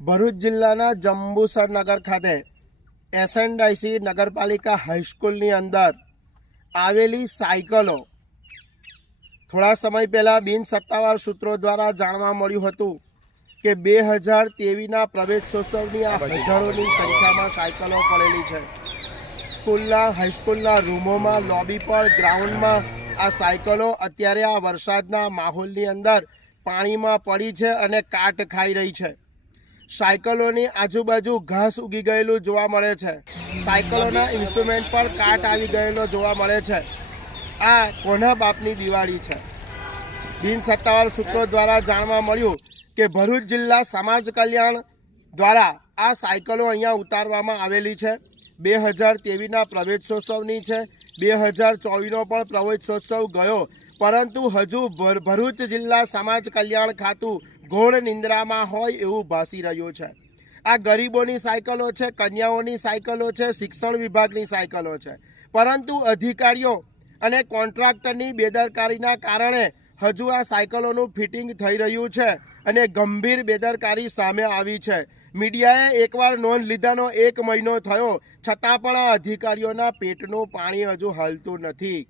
ભરૂચ જિલ્લાના જંબુસર નગર ખાતે એસએનડાઈસી નગરપાલિકા હાઈસ્કૂલની અંદર આવેલી સાયકલો થોડા સમય પહેલાં બિન સત્તાવાર સૂત્રો દ્વારા જાણવા મળ્યું હતું કે બે હજાર તેવીસના પ્રવેશોત્સવની આ હજારોની સંખ્યામાં સાયકલો પડેલી છે. સ્કૂલના હાઈસ્કૂલના રૂમોમાં લોબી પર ગ્રાઉન્ડમાં આ સાયકલો અત્યારે આ વરસાદના માહોલની અંદર પાણીમાં પડી છે અને કાટ ખાઈ રહી છે. સાયકલોની આજુબાજુ ઘાસ ઉગી ગયેલું જોવા મળે છે. સાયકલોના ઇન્સ્ટ્રુમેન્ટ પર કાટ આવી ગયેલો જોવા મળે છે. આ કોના બાપની દિવાળી છે? બિન સત્તાવાર સૂત્રો દ્વારા જાણવા મળ્યું કે ભરૂચ જિલ્લા સમાજ કલ્યાણ દ્વારા આ સાયકલો અહીંયા ઉતારવામાં આવેલી છે. બે હજાર તેવીસના પ્રવેશોત્સવની છે. બે હજાર ચોવીસનો પણ પ્રવેશોત્સવ ગયો. પરંતુ હજુ ભર- ભરૂચ જિલ્લા સમાજ કલ્યાણ ખાતું ઘોર નિંદ્રામાં હોય એવું ભાસી રહ્યું છે. આ ગરીબોની સાયકલો છે, કન્યાઓની સાયકલો છે, શિક્ષણ વિભાગની સાયકલો છે. પરંતુ અધિકારીઓ અને કોન્ટ્રાક્ટરની બેદરકારીના કારણે હજુ આ સાયકલોનું ફિટિંગ થઈ રહ્યું છે અને ગંભીર બેદરકારી સામે આવી છે. મીડિયાએ એકવાર નોંધ લીધાનો એક મહિનો થયો, છતાં પણ આ અધિકારીઓના પેટનું પાણી હજુ હાલતું નથી.